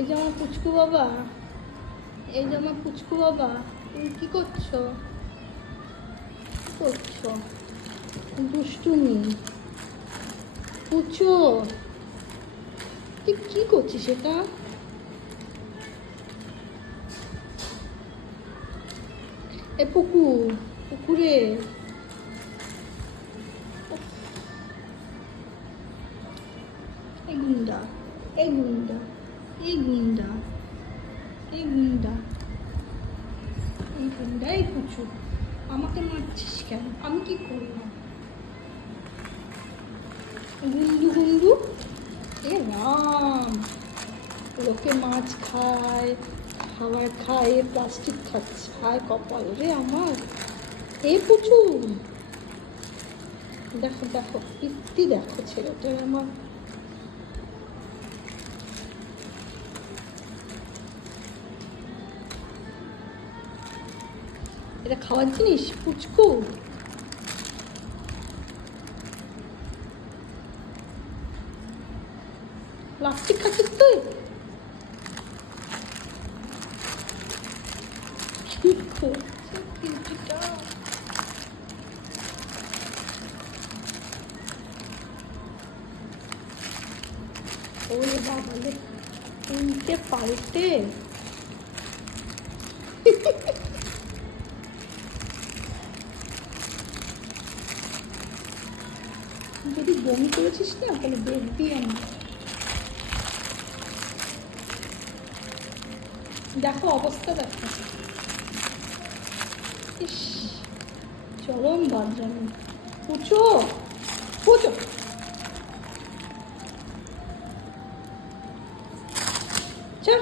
এই যে আমার পুচকু বাবা, এই যে আমার পুচকু বাবা, তুমি কি করছো? কি করছো? দুষ্টুমি পুচো, তুই কি করছিস এটা? এ পুকুর, পুকুরে এই গুন্ডা, এই গুন্ডা, এই গুন্ডা, এই গুন্ডা, এই গুন্ডা, এই পুচু, আমাকে মারছিস কেন? আমি কি করলাম? গুন্ডু গুন্ডু, এ রাম, লোকে মাছ খায়, খাবার খায়, প্লাস্টিক খাচ্ছে, হায় কপাল রে আমার। এ পুচু, দেখো দেখো কীর্তি, দেখো ছেলেটা আমার। এটা খাওয়ার জিনিস পুচকু? প্লাস্টিক খাচ্ছিস তুই? কি করছে পিন্টুটা? ওরে বাবালে, উল্টে পাল্টে। যদি বমি করেছিস না তাহলে দেখবি আমার। দেখো অবস্থা দেখো, ইস, চরম বাজরামি। পুচো, পুচো, চল।